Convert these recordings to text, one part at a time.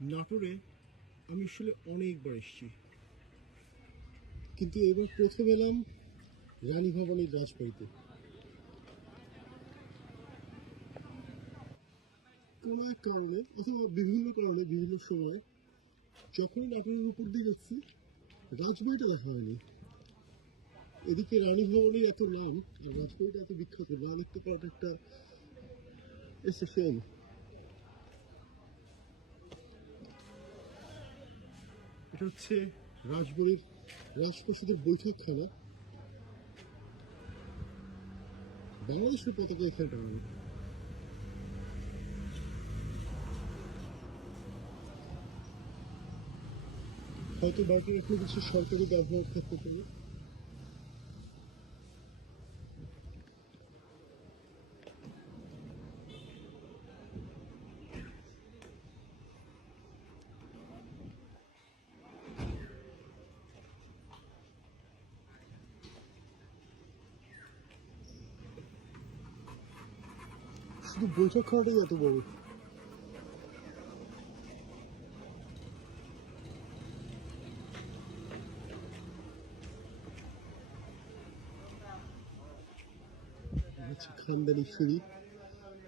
নাটোরে আমি আসলে অনেকবার এসেছি, কিন্তু এবার প্রথম এলাম রানী ভবানীর রাজবাড়িতে। কোনো এক কারণে অথবা বিভিন্ন কারণে বিভিন্ন সময় যখনই নাটোরের উপর দিয়ে যাচ্ছি রাজবাড়িটা দেখা হয়নি। এদিকে রানী ভবানীর এত নাম আর রাজবাড়িটা এত বিখ্যাত, না দেখতে পাওয়াটা একটা স্টেশন। এটা হচ্ছে রাজবাড়ির রাজপ্রাসাদের বৈঠকখানা। বাংলাদেশের পতাকা এখানে টাঙানো। হয়তো বাকি এখনো কিছু সরকারি ব্যবহার থাকতে পারে। শুধু বৈঠকখানাটাই এত বড়। হচ্ছে খানদানি সিঁড়ি,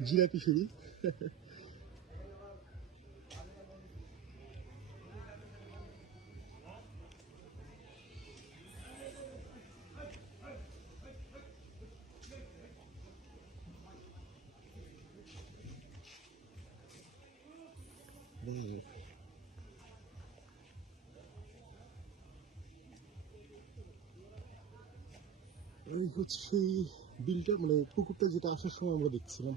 জিলাপি সিঁড়ি। এই হচ্ছে সেই বিলটা, মানে পুকুরটা যেটা আসার সময় আমরা দেখছিলাম।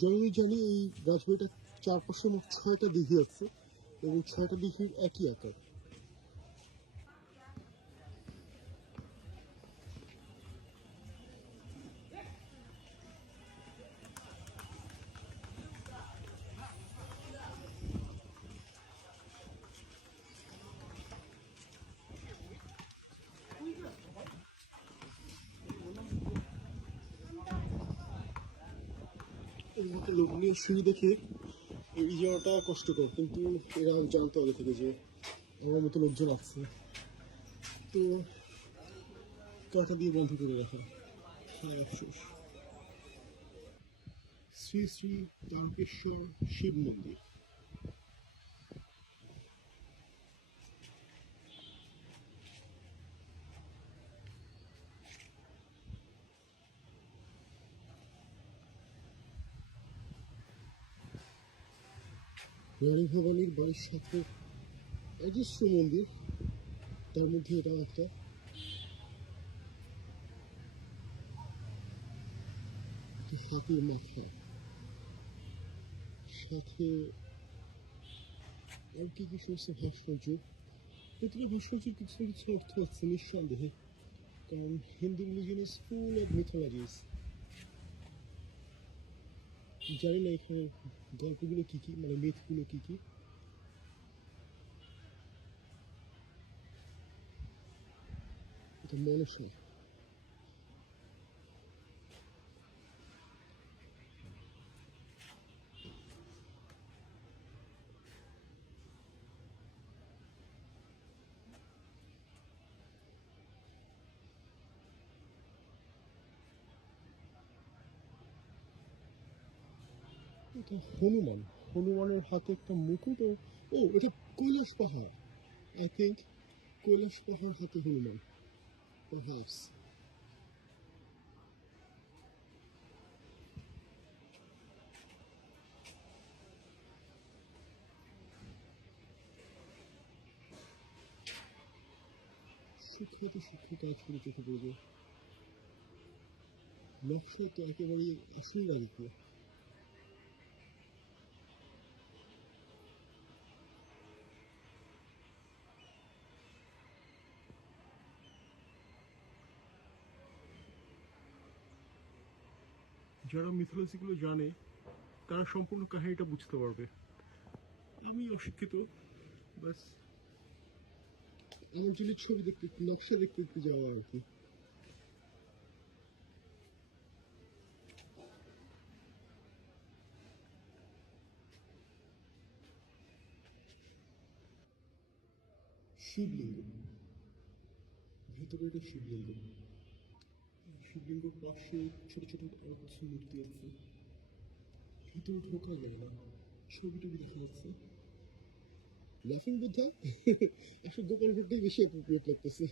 যতদূর জানি এই রাজবাড়িটার চারপাশে মোট 6টা দিঘি আছে এবং 6টা দিঘির একই আকার। এর মধ্যে লোক নিয়ে সিঁড়ি দেখে এই যাওয়াটা কষ্টকর, কিন্তু এরা জানতো আগে থেকে যে আমার মতো লোকজন আছে, তো কাঁটা দিয়ে বন্ধ করে রাখা। হ্যাঁ, আফসোস। শ্রী শ্রী তারকেশ্বর শিব মন্দির। রানী ভবানীর বাড়ির সাথে অজস্র মন্দির, তার মধ্যে এটা একটা। হাতির মাথা, সাথে আর কি কি সমস্ত ভাস্কর্য। প্রতিটা ভাস্কর্যের কিছু না কিছু অর্থ আছে নিঃসন্দেহে, কারণ Hindu religion is full of mythologies. জানি না এখানে গল্পগুলো কি কি, মানে মিথগুলো কি কি। এটা মনসা। এটা হনুমান, হনুমানের হাতে একটা মুকুট। ও এটা কৈলাস পাহাড়, আই থিঙ্ক। কৈলাস পাহাড় হাতে হনুমান, পারহ্যাপস। সুখ্যাত শিক্ষক একসাথে চোখে পড়বে। নকশা তো একেবারেই আসলেই রাজকীয়। যারা মিথোলজিগুলো জানে তারা সম্পূর্ণ কাহিনীটা বুঝতে পারবে। আমি অশিক্ষিত, বাস আমার জন্য ছবি দেখতে, নকশা দেখতে দেখতে যাওয়া আর কি। শিবলিঙ্গ, ভেতরে এটা শিবলিঙ্গ। শিবলিঙ্গর পাশে ছোট ছোট আরো কিছু মূর্তি আছে। ভিতরে ঢোকা যায় না, ছবি টবি দেখা যাচ্ছে। লাফিং বুদ্ধা আসলে গোপালপুরটাই বেশি অ্যাপ্রোপ্রিয়েট লাগতেছে।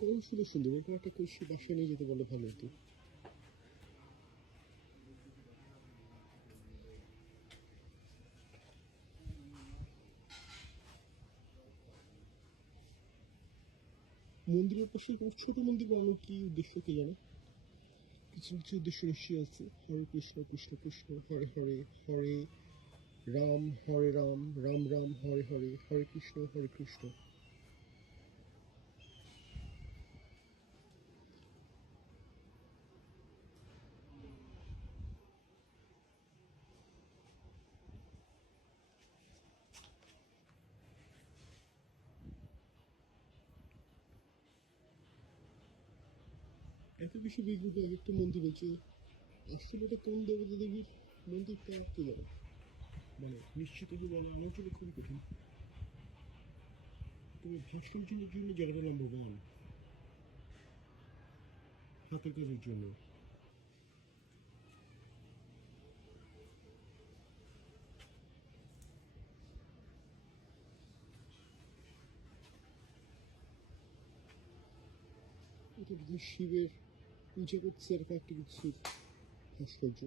কলম ছিল সুন্দর, এরকম একটা কলসি বাসায় নিয়ে যেতে পারলে ভালো হতো। মন্দিরের পাশে কোনো ছোট মন্দির বানানোর কি উদ্দেশ্য কে জানে? কিছু কিছু উদ্দেশ্য নিশ্চয়ই আছে। হরে কৃষ্ণ কৃষ্ণ কৃষ্ণ হরে হরে, হরে রাম হরে রাম, রাম রাম হরে হরে, হরে কৃষ্ণ হরে কৃষ্ণ। এত বেশি বিগ্রহ এক একটা মন্দির হয়েছে, আসলে এটা কোন দেবতা দেবীর মন্দিরটা কে জানে? মানে নিশ্চিত করে বলা আমার জন্য খুবই কঠিন। তবে ভাস্কর্যের জন্য জায়গাটা নাম্বার ওয়ান, হাতের কাজের জন্য। এটা যদি শিবের পূজা করছে এরকম একটা কিছুর ভাস্কর্য।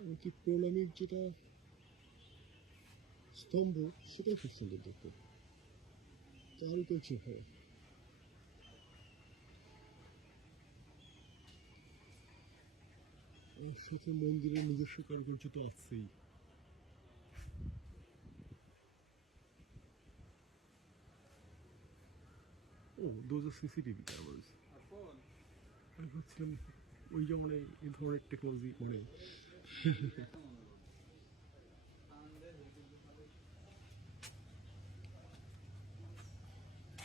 এমনকি প্রণামীর যেটা স্তম্ভ সেটাই খুব সুন্দর দেখতে, কারুকার্য হয়। এর সাথে মন্দিরের নিজস্ব কারুকার্য তো আছেই। ও দোজ আর সিসিটিভি ক্যামেরাস। আমি ভাবছিলাম ওই যেমন এই ধরনের টেকনোলজি মানে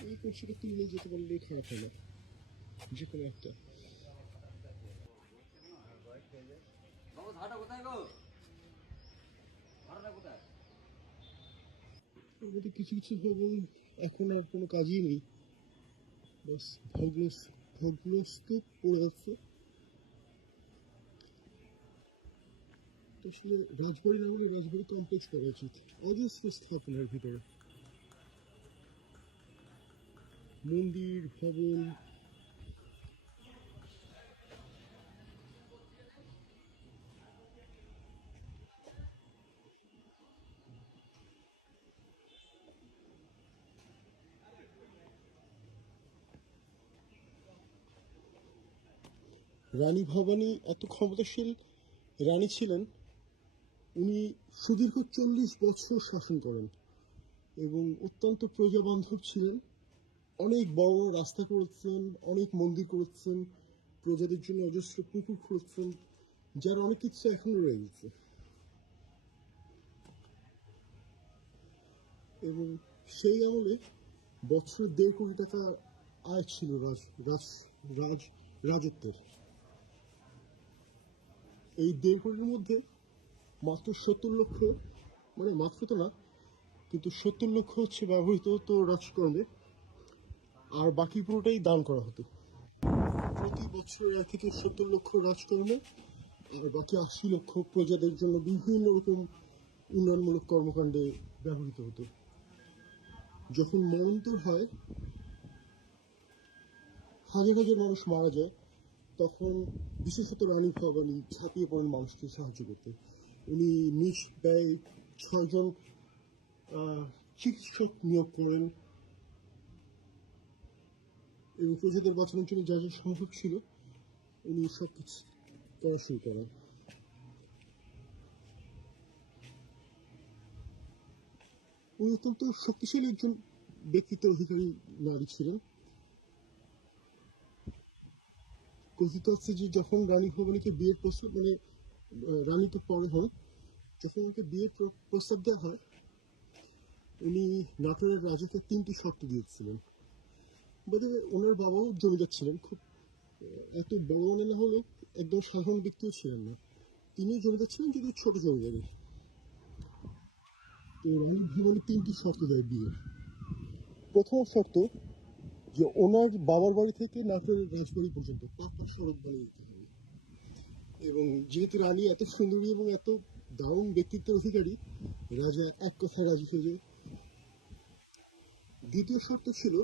এই কোর্সটা তুলে যেতে পারলে খারাপ হয় না, যে কোনো একটা। আমাদের কিছু কিছু ভবন এখন আর কোনো কাজই নেই, বাস ভগ্নস্তূপ পড়ে আছে। তো আসলে রাজবাড়ি না বলে রাজবাড়ি কমপ্লেক্স করা উচিত, অজস্র স্থাপনার ভিতরে মন্দির ভবন। রানী ভবানী এত ক্ষমতাশীল রানী ছিলেন, উনি সুদীর্ঘ 40 বছর শাসন করেন এবং অত্যন্ত প্রজাবান্ধব ছিলেন। অনেক বড় রাস্তা করেছেন, অনেক মন্দির করেছেন, প্রজাদের জন্য অজস্র পুকুর খুঁড়েছেন, যার অনেক কিছু এখনো রয়ে গেছে। এবং সেই আমলে বছরে 1.5 কোটি টাকা আয় ছিল রাজ রাজ রাজ রাজত্বের। এই 1.5 কোটির মধ্যে মাত্র 70 লক্ষ, মানে মাত্র তো না, কিন্তু 70 লক্ষ হচ্ছে ব্যবহৃত হতো রাজকর্মে, আর বাকি পুরোটাই দান করা হতো। প্রতি বছর 1 থেকে 70 লক্ষ রাজকর্মে, আর বাকি 80 লক্ষ প্রজাদের জন্য বিভিন্ন রকম উন্নয়নমূলক কর্মকাণ্ডে ব্যবহৃত হতো। যখন মরন্তর হয়, হাজার হাজার মানুষ মারা যায়, তখন বিশেষত রানী ভবানী ঝাঁপিয়ে পড়েন মানুষকে সাহায্য করতে। উনি নিজ ব্যয় 6 জন চিকিৎসক নিয়োগ করেন এবং প্রজাদের বাঁচানোর জন্য যা যা সম্ভব ছিল উনি সব কিছু করা শুরু করেন। উনি অত্যন্ত শক্তিশালী একজন ব্যক্তিত্বের অধিকারী নারী ছিলেন। কথিত আছে যে যখন রানী ভবানীকে বিয়ের প্রস্তাব, মানে রানী তো পরে হন, যখন ওকে বিয়ের প্রস্তাব দেওয়া হয়, উনি নাটোরের রাজাকে 3টি শর্ত দিয়েছিলেন। বোধ ওনার বাবাও জমিদার ছিলেন, খুব এত বড় মানে না হলেও একদম সাধারণ ব্যক্তিও ছিলেন না, তিনিও জমিদার ছিলেন যদি ছোট জমিদারি। তো রানী ভবানী 3টি শর্ত দেয় বিয়ের। প্রথম শর্ত যে ওনার বাবার বাড়ি থেকে নাটোরের রাজবাড়ি পর্যন্ত পাকা সড়ক বানিয়ে দিতে হবে, এবং যেহেতু রানী এত সুন্দরী এবং এত দারুণ ব্যক্তিত্বের অধিকারী, রাজা এক কথায় রাজি হয়ে যায়। দ্বিতীয় শর্ত ছিল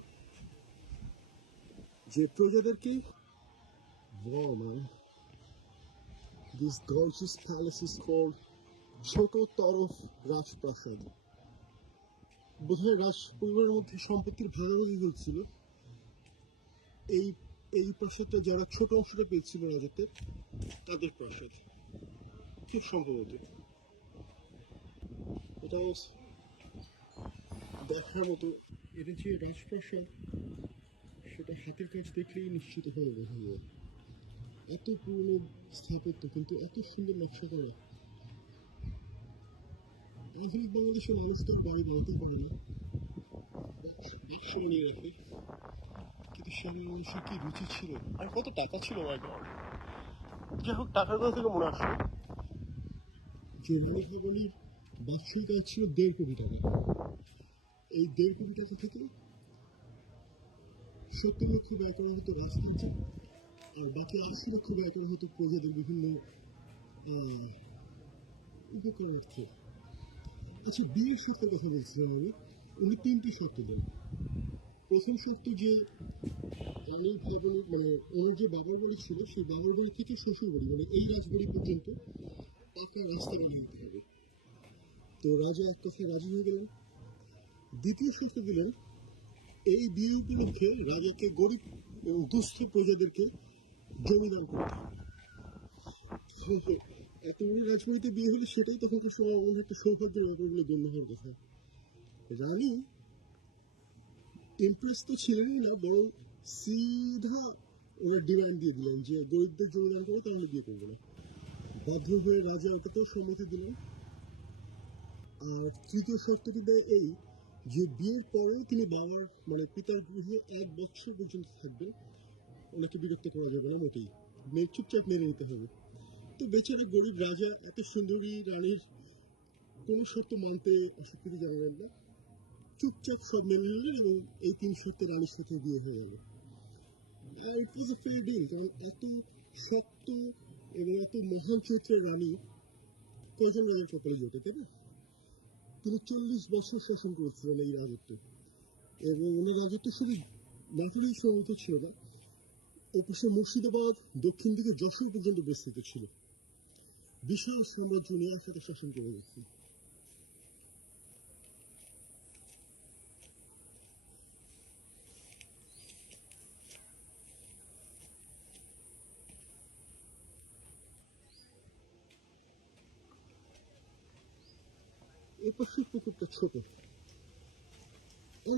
যে প্রজাদেরকে, wow man, this gorgeous palace is called ছোট তরফ রাজপ্রাসাদ। বোধহয় রাজ পরিবারের মধ্যে সম্পত্তির ভাগাভাগি হচ্ছিল। এই এই প্রাসাদটা যারা ছোট অংশটা পেয়েছিল রাজাদের, তাদের প্রাসাদ খুব সম্ভবত। এটাও দেখার মতো। এটা যে রাজপ্রাসাদ সেটা হাতের কাজ দেখলেই নিশ্চিতভাবে বোঝা যায়। এত পুরনো স্থাপত্য কিন্তু এত সুন্দর নকশা করা। আধুনিক বাংলাদেশের মানুষ তো বাড়ি বানাতেই পারে না, বাক্স বানিয়ে রাখে, কিন্তু সেখানে মানুষের কি রুচি ছিল আর কত টাকা ছিল। মাই গড, যাই হোক, টাকার কথা থেকে মনে আসলো যে রানী ভবানীর বাৎসরিক আয় ছিল 1.5 কোটি টাকা। এই 1.5 কোটি টাকা থেকে 70 লক্ষ ব্যয় করা হতো রাজকার্যে, আর বাকি 80 লক্ষ ব্যয় করা হতো প্রজাদের বিভিন্ন উপকারার্থে। আচ্ছা, বিয়ের শর্তের কথা বলছিলাম আমি। উনি 3টি শর্ত দেন। প্রথম শর্ত যে রানী ভবানীর মানে ওনার যে বাবার বাড়ি ছিল সেই বাবার বাড়ি থেকে শ্বশুর বাড়ি মানে এই রাজবাড়ি পর্যন্ত পাকা রাস্তা বানিয়ে দিতে হবে। তো রাজা এক কথায় রাজি হয়ে গেলেন। দ্বিতীয় শর্ত দিলেন এই বিয়ে উপলক্ষে রাজাকে গরিব এবং দুস্থ প্রজাদেরকে জমিদান করতে হবে। এত বড় রাজবাড়িতে বিয়ে হলে সেটাই তখনকার সময় মনে একটা সৌভাগ্যের ব্যাপার বলে গণ্য হওয়ার কথা। রানী ইমপ্রেস তো ছিলেনই না, বরং সিধা ওরা ডিমান্ড দিয়ে দিলেন যে গরিবদের জমিদান করো, তাহলে বিয়ে করবো না। বাধ্য হয়ে রাজা ওটাতেও সম্মতি দিলেন। আর তৃতীয় শর্তটি দেয় এই যে বিয়ের পরেও তিনি বাবার মানে পিতার গৃহে 1 বছর পর্যন্ত থাকবেন, ওনাকে বিরক্ত করা যাবে না মোটেই, চুপচাপ মেনে নিতে হবে। তো বেচারা গরিব রাজা এত সুন্দরী রানীর কোনো শর্ত মানতে অস্বীকৃতি জানালেন না, চুপচাপ সব মেনে নিলেন এবং এই 3 শর্তে রানীর সাথে বিয়ে হয়ে গেল। আর it is a fair deal, কারণ এত শক্ত এবং এত মহান চরিত্রের রানী কয়জন রাজার কপালে জোটে, তাই না? তিনি 40 বছর শাসন করেছিলেন এই রাজত্ব, এবং ওনার রাজত্ব শুধু নাটোরেই সীমাবদ্ধ ছিল না, এপাশে মুর্শিদাবাদ, দক্ষিণ দিকে যশোর পর্যন্ত বিস্তৃত ছিল। বিশাল সাম্রাজ্য নিয়ে একসাথে শাসন করে গেছে। এপাশের পুকুরটা ছোট,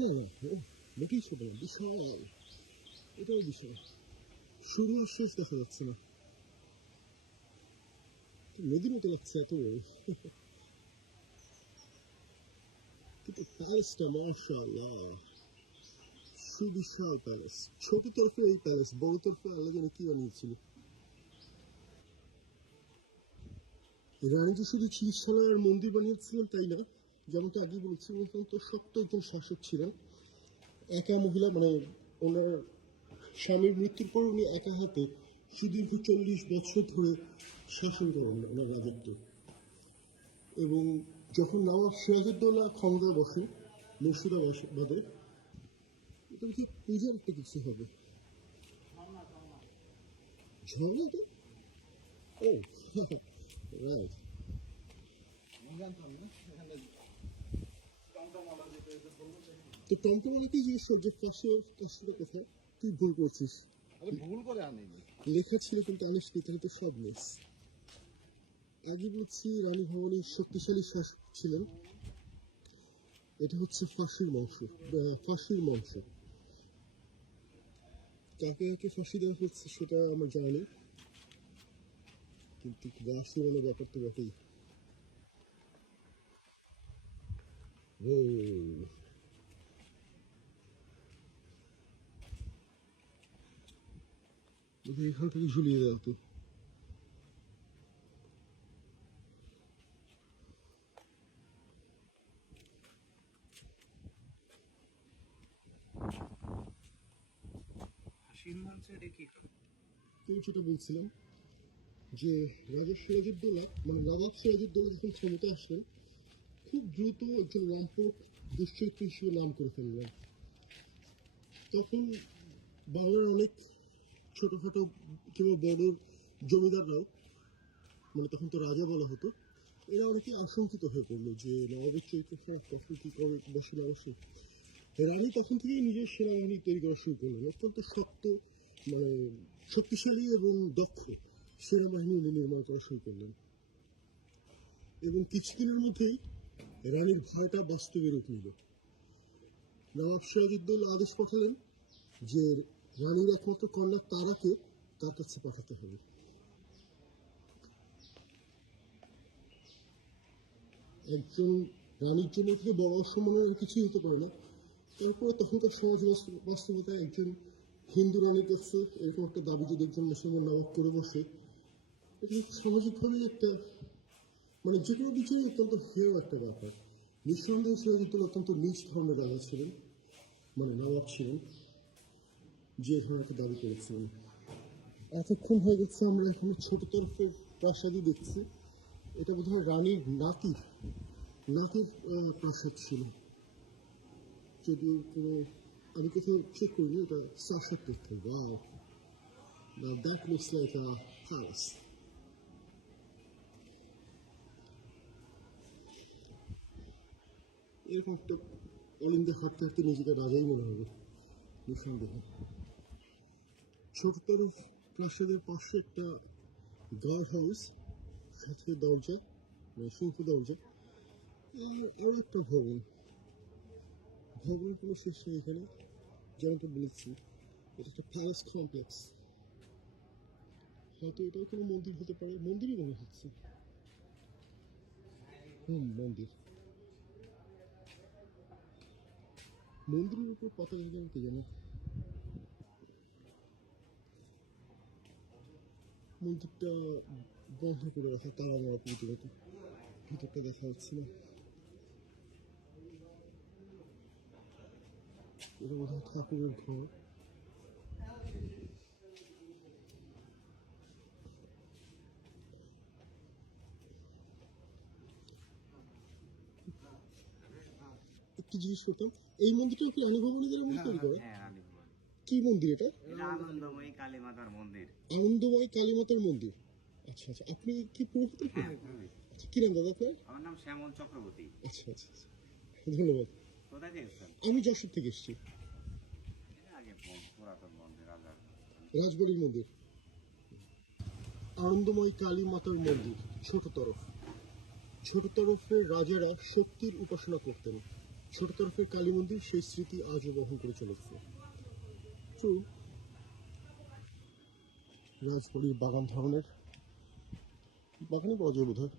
না না, ও মোটেই ছোট না, বিশাল, এটাও বিশাল, শুরু আর শেষ দেখা যাচ্ছে না, নদীর মতো লাগছে এত বড়। কিন্তু প্যালেসটা মাশাআল্লাহ সুবিশাল প্যালেস। ছোট তরফে ওই প্যালেস, বড় তরফে আল্লাহ জানে কি বানিয়েছিল। রানী যে শুধু চিকিৎসালয় আর মন্দির বানিয়েছিলেন তাই না, যেমনটা আগে বলেছি, অত্যন্ত শক্ত একজন শাসক ছিলেন। একা মহিলা মানে ওনার স্বামীর মৃত্যুর পর উনি একা হাতে সুদীর্ঘ 40 বছর ধরে শাসন করেন ওনার রাজত্ব। এবং যখন নবাব সিরাজউদ্দৌলা ক্ষমতায় বসেন মুর্শিদাবাদে, এটা ঠিক পূজার একটা কিছু হবে। ঝর্ণা এটা, ও রাইট। তো টমটমালাকেই জিজ্ঞেস কর যে পাশের কাজটা কোথায়, তুই ভুল করছিস। ভুল করে আনিনি। লেখা ছিল কিন্তু আনিস নি, তাহলে তো সব মিস। আগে বলছি রানী ভবানী শক্তিশালী শাসক ছিলেন। এটা হচ্ছে ফাঁসির মঞ্চ, ফাঁসির মঞ্চ। কাকে কাকে ফাঁসি দেওয়া হচ্ছে সেটা আমার জানা নেই, কিন্তু রাশি মানে ব্যাপার তো বটেই। ও ওকে এখান থেকে ঝুলিয়ে দাও তো। হাসির মঞ্চে দেখি তো যেটা বলছিলাম যে রাজা সিরাজউদ্দৌলা মানে নবাব সিরাজউদ্দৌলা যখন ক্ষমতা আসলেন খুব দ্রুত একজন লম্পট দুশ্চরিত্র হিসেবে নাম করে ফেললেন। তখন বাংলার অনেক ছোটখাটো কিংবা বড় জমিদাররাও মানে তখন তো রাজা বলা হতো, এরা অনেকে আশঙ্কিত হয়ে পড়লো যে নবাবের চরিত্র খারাপ, কখন কি করে বসে না বসে। রানী তখন থেকেই নিজের সেনাবাহিনী তৈরি করা শুরু করলেন, অত্যন্ত শক্ত মানে শক্তিশালী এবং দক্ষ সেনাবাহিনী উনি নির্মাণ করা শুরু করলেন। এবং কিছুদিনের মধ্যেই রানীর ভয়টা বাস্তবে রূপ নিল। নবাব সিরাজউদ্দৌলা আদেশ পাঠালেন যে রানীর একমাত্র কন্যা তারাকে তার কাছে পাঠাতে হবে। একজন রানীর জন্য থেকে বড় অসম্মানের কিছুই হতে পারে না। তারপরে তখনকার সমাজ বাস্তবতায় একজন হিন্দু রানীর কাছে এরকম একটা দাবি যদি একজন মুসলমান নবাব করে বসে, এটা সামাজিকভাবে একটা মানে যে কোনো বিচারে অত্যন্ত হেয় একটা ব্যাপার। নিঃসন্দেহে সিরাজউদ্দৌলা অত্যন্ত নিচ ধরনের রাজা ছিলেন, মানে নবাব ছিলেন, যে ধরনের একটা দাবি করেছিলেন। এতক্ষণ হয়ে গেছে আমরা এখন ছোট তরফের প্রাসাদই দেখছি। এটা বোধহয় রানীর নাতির নাতির প্রাসাদ ছিল, যদিও কোনো আমি কোথাও চেক করিনি, এটা ৬৭ থেকে। Wow, that looks like a palace. এরকম একটা অলিন্দে হাঁটতে হাঁটতে নিজেকে রাজাই মনে হবে নিঃসন্দেহে। ছোটতর প্রাসাদের পাশে একটা গার্ড হাউস, সাথে দরজা মানে সিংহ দরজা, আরও একটা ভবন। ভবনের কোনো শেষ নেই এখানে, যেমনটা বলেছি এটা একটা প্যালেস কমপ্লেক্স। হয়তো এটাও কোনো মন্দির হতে পারে, মন্দিরই মনে হচ্ছে। মন্দির। মন্দিরের উপর পতাকা কেমন কে জানে। মন্দিরটা বন্ধ করে রাখা, তালা মারা পুরোটা, ভিতরটা দেখা যাচ্ছে না। এটা বোধহয় ঠাকুরের ঘর। একটু জিজ্ঞেস করতাম, এই মন্দিরটাও কি রানী ভবানী দ্বারা মনে তৈরি করে? হ্যাঁ, রানীপুর। কি মন্দির এটা? এটা আনন্দময়ী কালী মাতার মন্দির। আনন্দময় কালী মাতার মন্দির। আচ্ছা আচ্ছা, আপনি কি পুরোহিত? হ্যাঁ, পুরোহিত। আচ্ছা, কি নাম দাদা আপনার? আমার নাম শ্যামল চক্রবর্তী। আচ্ছা আচ্ছা আচ্ছা, ধন্যবাদ। কোথায় গেছেন? আমি যশোর থেকে এসেছি। এটা আগে পুরাতন মন্দির, রাজার। রাজবাড়ির মন্দির, আনন্দময় কালী মাতার মন্দির। ছোট তরফ, ছোট তরফের রাজারা শক্তির উপাসনা করতেন। ছোট তরফের কালী মন্দির সেই স্মৃতি আজও বহন করে চলেছে। ট্রু। রাজবাড়ির বাগান ধরনের, বাগানই বলা যায় বোধ হয়।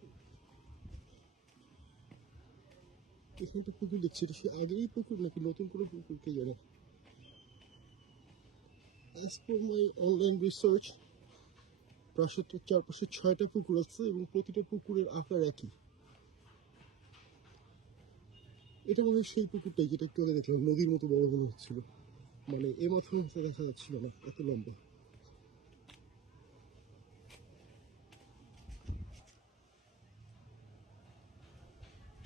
এখানে তো পুকুর দেখছি, এটা সে আগেরই পুকুর নাকি নতুন করে পুকুর কে জানে। As per my online research, প্রাসাদটার চারপাশে 6টা পুকুর আছে এবং প্রতিটা পুকুরের আকার একই। এটা মনে হয় সেই পুকুরটাই যেটা একটু আগে দেখলাম, নদীর মতো বড় মনে হচ্ছিল, মানে এ মাথার মতো দেখা যাচ্ছিল না, এত লম্বা।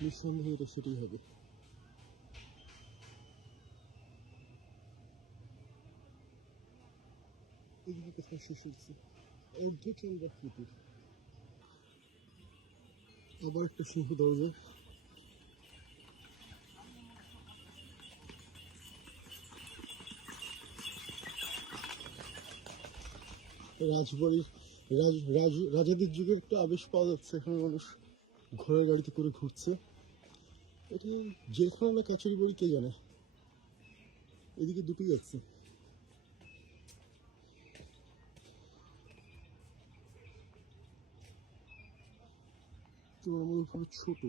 নিঃসন্দেহে এটা সেটাই হবে। এদিকে কোথায় শেষ হচ্ছে অর্ধচন্দ্রাকৃতির আবার একটা সিংহ দরজা। রাজবাড়ির রাজাদের যুগের একটা আবেশ পাওয়া যাচ্ছে। এখানে মানুষ ঘোড়ার গাড়িতে করে ঘুরছে। এটা জেলখানা না কাছারি বাড়ি কে জানে। এদিকে দুটোই আছে। তুলনামূলকভাবে ছোট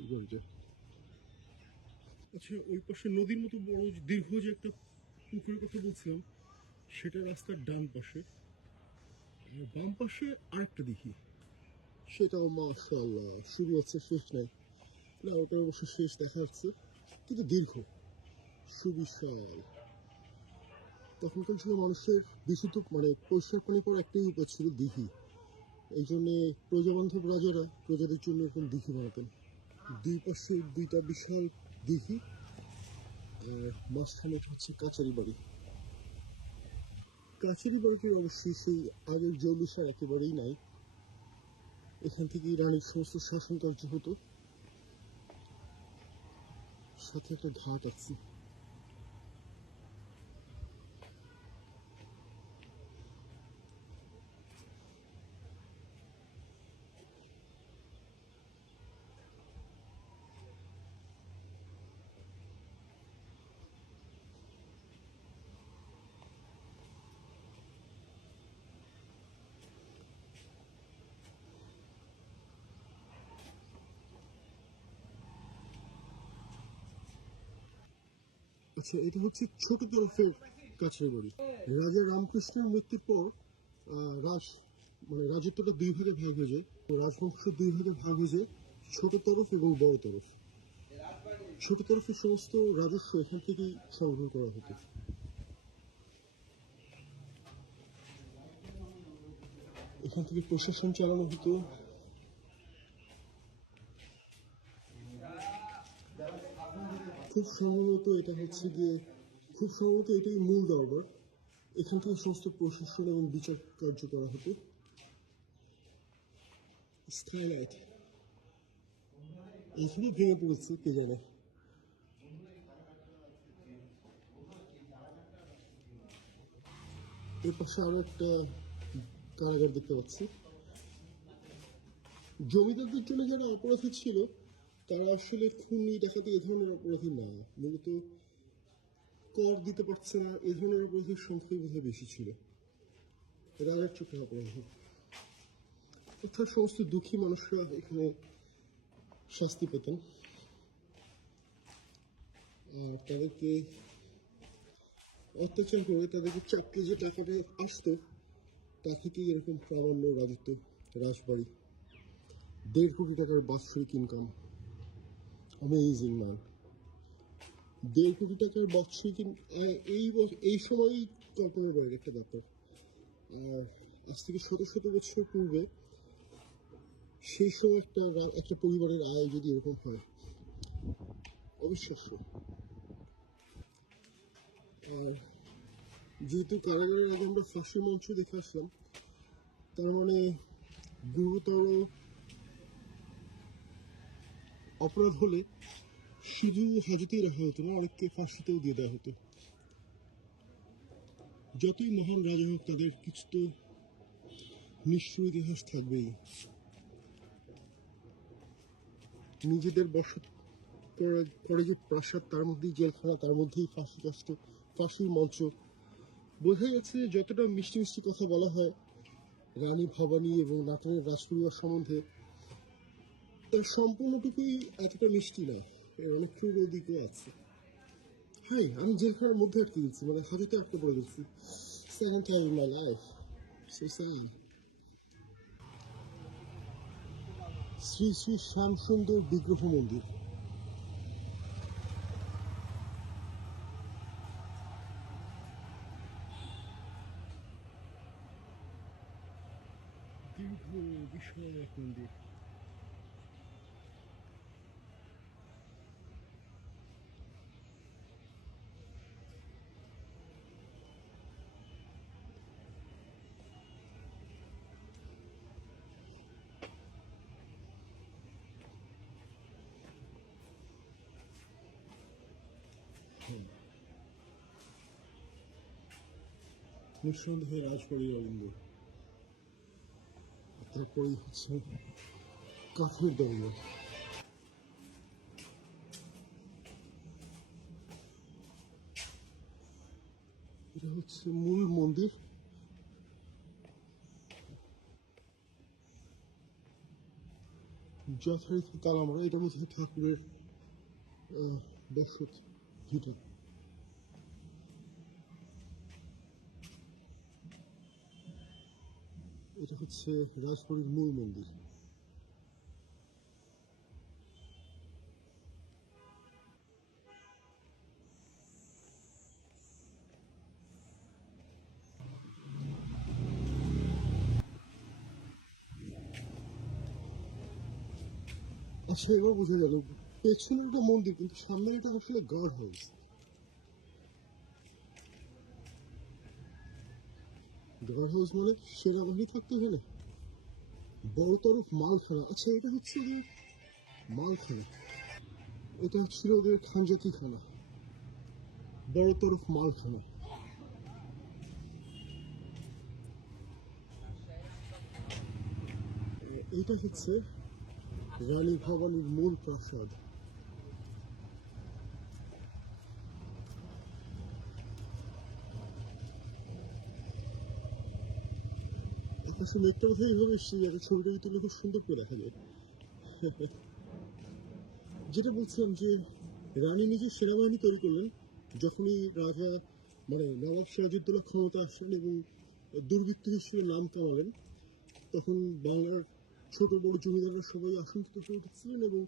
এই বাড়িটা। আচ্ছা, ওই পাশে নদীর মতো বড় দীর্ঘ যে একটা পুকুরের কথা বলছিলাম, সেটা রাস্তার ডান পাশে, আর বাম পাশে আরেকটা দিঘি, সেটাও মাশাআল্লাহ শুরু হচ্ছে শেষ নাই। না, ওটা অবশ্য শেষ দেখা যাচ্ছে, কিন্তু দীর্ঘ, সুবিশাল। তখনকার যুগে মানুষের বিশুদ্ধ মানে পরিষ্কার পানি পাওয়ার একটাই উপায় ছিল দিঘি। এই জন্যে প্রজাবান্ধব রাজারা প্রজাদের জন্য এরকম দিঘি বানাতেন। দুই পাশে দুইটা বিশাল দিঘি, আর মাঝখানে হচ্ছে কাচারি বাড়ি। কাচারি বাড়িটির অবশ্যই সেই আগের জৌলুসার একেবারেই নাই। এখান থেকেই রানীর সমস্ত শাসন কার্য হতো। সাথে একটা ঘাট আছে। আচ্ছা, এটা হচ্ছে ছোট তরফের কাছারি বাড়ি। রাজা রামকৃষ্ণের মৃত্যুর পর রাজ মানে রাজত্বটা দুই ভাগে ভাগ হয়ে যায়। রাজবংশ দুই ভাগে ভাগ হয়ে যায়, ছোট তরফ এবং বড় তরফ। ছোট তরফের সমস্ত রাজস্ব এখান থেকেই সংগ্রহ করা হতো। এখান থেকে প্রশাসন চালানো হতো। খুব সম্ভবত এটা হচ্ছে গিয়ে খুব সম্ভবত এটাই মূল দরবার। এখান থেকে সমস্ত প্রশাসন এবং বিচার কার্য করা হতো। স্কাইলাইট এইখানে ভেঙে পড়েছে, কে জানে। এর পাশে আরো একটা কারাগার দেখতে পাচ্ছি। জমিদারদের জন্য যারা অপরাধী ছিল, তারা আসলে খুনি ডাকাতি এ ধরনের অপরাধী না, মূলত কর দিতে পারছে না এ ধরনের অপরাধীর সংখ্যাই বোধহয় বেশি ছিল। রাজার চোখে অপরাধী, অর্থাৎ সমস্ত দুঃখী মানুষরা এখানে শাস্তি পেতেন। আর তাদেরকে অত্যাচার করে তাদেরকে চাকরি যে টাকাটা আসতো, তা থেকেই এরকম প্রামাণ্য রাজত্ব, রাজবাড়ি, 1.5 কোটি টাকার বাৎসরিক ইনকাম। Amazing man. 1.5 কোটি টাকার বাৎসরিক এই সময়ই কল্পনার বাইরে একটা ব্যাপার। আর আজ থেকে শত শত বছর পূর্বে সেই সময় একটা পরিবারের আয় যদি এরকম হয়, অবিশ্বাস্য। আর যেহেতু কারাগারের আগে আমরা ফাঁসির মঞ্চ দেখে আসলাম, তার মানে গুরুতর অপরাধ হলে শুধু হাজতেই রাখা হতো না, অনেককে ফাঁসিতেও দিয়ে দেওয়া হতো। যতই মহান রাজা হোক, তাদের কিছু তো নিষ্ঠুর ইতিহাস থাকবেই। নিজেদের বসত করে যে প্রাসাদ, তার মধ্যেই জেলখানা, তার মধ্যেই ফাঁসি কাষ্ট, ফাঁসির মঞ্চ। বোঝা যাচ্ছে যতটা মিষ্টি মিষ্টি কথা বলা হয় রানী ভবানী এবং নাটোরের রাজপরিবার সম্বন্ধে, তার সম্পূর্ণটুকুই এতটা মিষ্টি না, এর অনেক ক্রুর দিকও আছে। হাই, আমি জেলখানার মধ্যে আটকে গেছি, মানে হাজতে আটকে পড়ে গেছি। Second time in my life, so sad. Shri Shri Shyamsundar বিগ্রহ মন্দির। দীর্ঘ বিশাল এক মন্দির। নিঃসন্দেহে রাজবাড়ির অলিন্দ। তারপরেই হচ্ছে কাঠের দরজা। এটা হচ্ছে মূল মন্দির। যথারীতি তালা মারা, এটা বোধহয় ঠাকুরের বসত ভিটা। এটা হচ্ছে রাজবাড়ির মূল মন্দির। আচ্ছা, এবার বোঝা গেল পেছনে একটা মন্দির কিন্তু সামনে এটা আসলে গার্ড হাউস। গার্ড হাউস মানে সেনাবাহিনী থাকতো এখানে। বড় তরফ মালখানা। আচ্ছা, এটা হচ্ছে ওদের মালখানা। এটা ছিল ওদের খানজাতি খানা। বড় তরফ মালখানা। এইটা হচ্ছে রানী ভবানীর মূল প্রাসাদ। আকাশে মেঘটা বোধহয় এইভাবে এসছে যাতে ছবিটা তুলে খুব সুন্দর করে দেখা যায়। যেটা বলছিলাম যে রানী নিজে সেনাবাহিনী তৈরি করলেন যখনই রাজা মানে নবাব সিরাজউদ্দৌলা ক্ষমতা আসেন এবং দুর্বৃত্ত হিসেবে নাম কামালেন, তখন বাংলার ছোট বড় জমিদাররা সবাই আশঙ্কিত হয়ে উঠেছিলেন এবং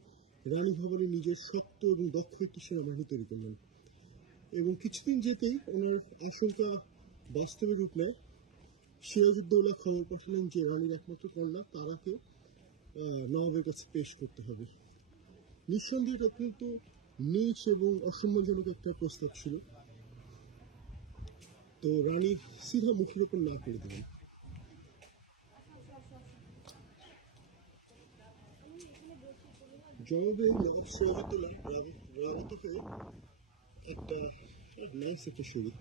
রানী ভবানী নিজের শক্ত এবং দক্ষ একটি সেনাবাহিনী তৈরি করলেন। এবং কিছুদিন যেতেই ওনার আশঙ্কা বাস্তবে রূপ নেয়। সিরাজউদ্দৌলা খবর পাঠালেন যে রানীর একমাত্র কন্যা তারাকে নবাবের কাছে পেশ করতে হবে। নিঃসন্দেহে এটা অত্যন্ত নীচ এবং অসম্মানজনক একটা প্রস্তাব ছিল। তো রানী সিধা মুখের উপর না করে দিলেন। জবাবে নবাব সিরাজউদ্দৌলা রাগিত হয়ে একটা নাইস একটা ছবি।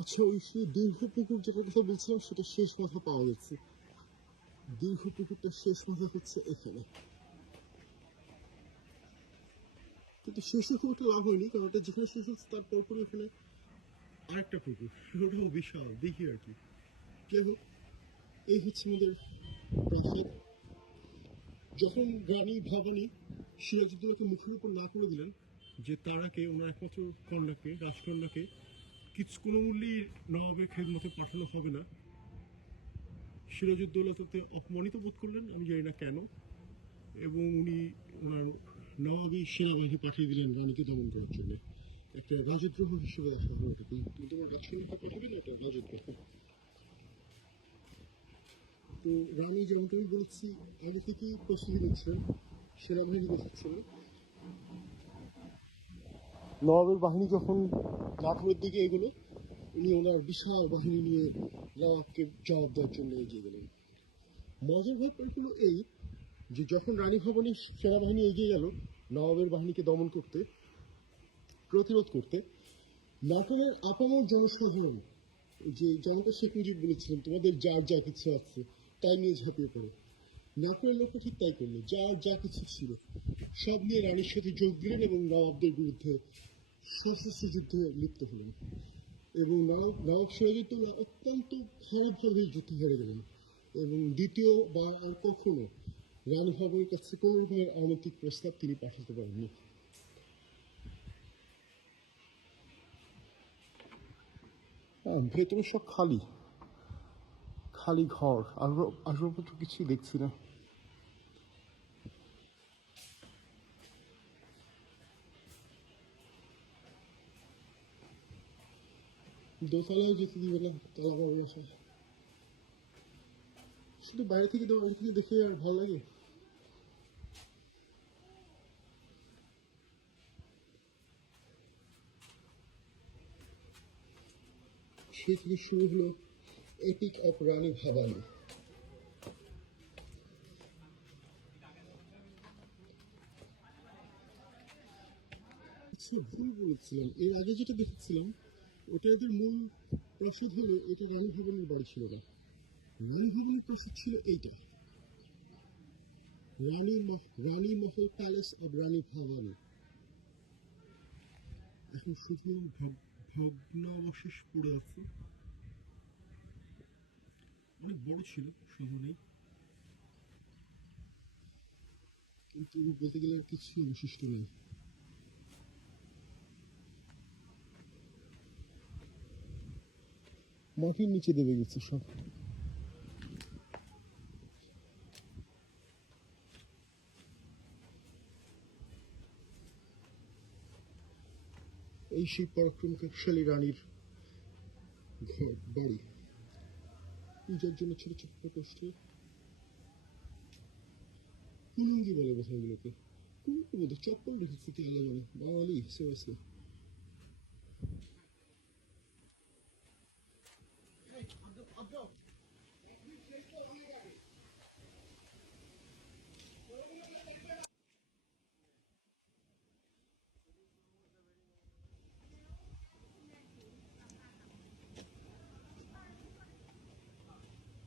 আচ্ছা, ওই সেই দীর্ঘ পুকুর যেটার কথা বলছিলাম সেটা শেষ মাথা পাওয়া গেছে। দীর্ঘ পুকুরটার শেষ মাথা হচ্ছে এখানে। কিন্তু শেষে খুব একটা লাভ হয়নি, কারণ ওটা যেখানে শেষ হচ্ছে তার পরপরই ওখানে আরেকটা পুকুর, ওটাও বিশাল দেখি আর কি। যাই হোক, এই হচ্ছে আমাদের প্রাসাদ। যখন রানী ভবানী সিরাজউদ্দৌলাকে মুখের উপর না করে দিলেন যে তারাকে ওনার একমাত্র কন্যাকে রাজকন্যাকে কিছু কোনো মূল্যেই নবাবের খেদমতে পাঠানো হবে না, সিরাজউদ্দৌলা তাতে অপমানিত বোধ করলেন, আমি জানি না কেন। এবং উনি ওনার নবাবী সেনাবাহিনী পাঠিয়ে দিলেন রানীকে দমন করার জন্য। একটা রাজদ্রোহ হিসেবে দেখা হয় এটা। তুমি তোমার রাজকন্যাকে পাঠাবে না, এটা রাজদ্রোহ। তো রানী যেমনটা আমি বলেছি আগে থেকেই প্রস্তুতি নিচ্ছিলেন, সেনাবাহিনী বসাচ্ছিলেন। নবাবের বাহিনী যখন নাটোরের দিকে এগোলো, উনি ওনার বিশাল বাহিনী নিয়ে নবাবকে জবাব দেওয়ার জন্য এগিয়ে গেলেন। মজার ব্যাপার হলো এই যে যখন রানী ভবানীর সেনাবাহিনী এগিয়ে গেল নবাবের বাহিনীকে দমন করতে, প্রতিরোধ করতে, নাটোরের আপামর জনসাধারণ, যে যেমনটা শেখ মুজিব বলেছিলেন তোমাদের যার যা কিছু আছে তাই নিয়ে ঝাঁপিয়ে পড়ে, নাটোরের লোকটা ঠিক তাই করলো। যার যা কিছু ছিল সব নিয়ে রানীর সাথে যোগ দিলেন এবং নবাবদের বিরুদ্ধে সশস্ত্র যুদ্ধে লিপ্ত হলেন। এবং নবাব সিরাজউদ্দৌলা অত্যন্ত খারাপভাবে যুদ্ধে হেরে গেলেন এবং দ্বিতীয়বার আর কখনো রানী ভবানীর কাছে কোনো রকমের অনৈতিক প্রস্তাব তিনি পাঠাতে পারেননি। হ্যাঁ, ভেতরে সব খালি খালি ঘর, আসবাবপত্র কিছুই দেখছি না। দোতলায় যেতে দিবে না, তালা পাবে আসায়। শুধু বাইরে থেকে বাইরে থেকে দেখে আর ভালো লাগে। সে থেকে শুরু হলো এপিক অফ রানী ভবানী। আচ্ছা, ভুল বলেছিলাম, এর আগে যেটা দেখেছিলাম ওটা এদের মূল প্রাসাদ হলে এটা রানী ভবানীর বাড়ি ছিল না। রানী ভবানীর প্রাসাদ ছিল এইটা, রানী মহল প্যালেস অব রানী ভবানী। এখন শুধু ভগ্নাবশেষ পড়ে আছে, অনেক বড় ছিল শুধু নেই, কিন্তু বলতে গেলে আর কিছু অবশিষ্ট নেই। মাটির নিচে দেবে গেছে সব। এই সেই পরাক্রমশালী রানীর ঘর বাড়ি, পূজার জন্য ছোট ছোট পোস্টে কুলুঙ্গি বলে বোধহয়গুলোকে, কুলুঙ্গি বলতে চপ্পল রেখেছে কি আল্লাহ জানে, বাঙালি সিরিয়াসলি।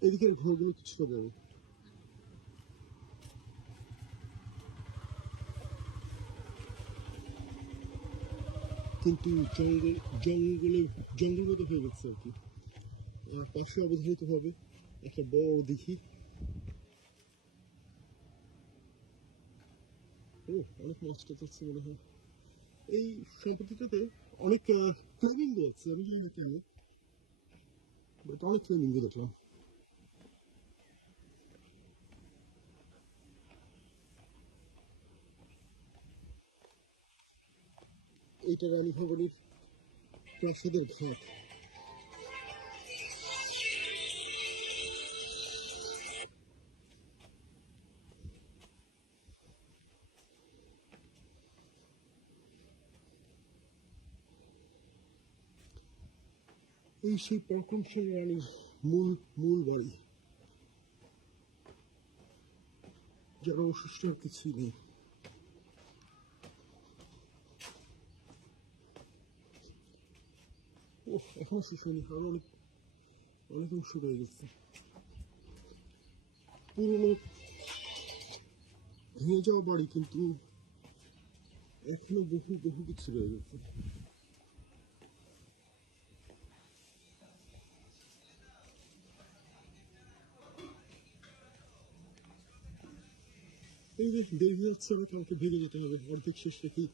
এদিকের ঘরগুলো কিছুটা বড়, কিন্তু জঙ্গলে জঙ্গল মতো হয়ে গেছে আর কি। আর পাশে অবধারিত হবে একটা বড় দিঘি। ও, অনেক মাছ টাছ আছে মনে হয় এই সম্পত্তিটাতে। অনেক ফ্লেমিঙ্গো আছে, আমি জানি না কেন, বাট অনেক ফ্লেমিঙ্গো দেখলাম। এইটা রানী ভবানীর প্রাসাদের ঘাট। এই সেই পরাক্রমশালী রানীর মূল মূল বাড়ি, যার অবশিষ্ট আর কিছুই নেই। ও, এখনো শেষ হয়নি, আরো অনেক অনেক অংশ রয়ে গেছে। পুরোনো ভেঙে যাওয়া বাড়ি, কিন্তু এখনো বহু বহু কিছু রয়ে গেছে। এই যে দেরি হচ্ছে, আমাকে ভেঙে যেতে হবে, অর্ধেক শেষ রেখেই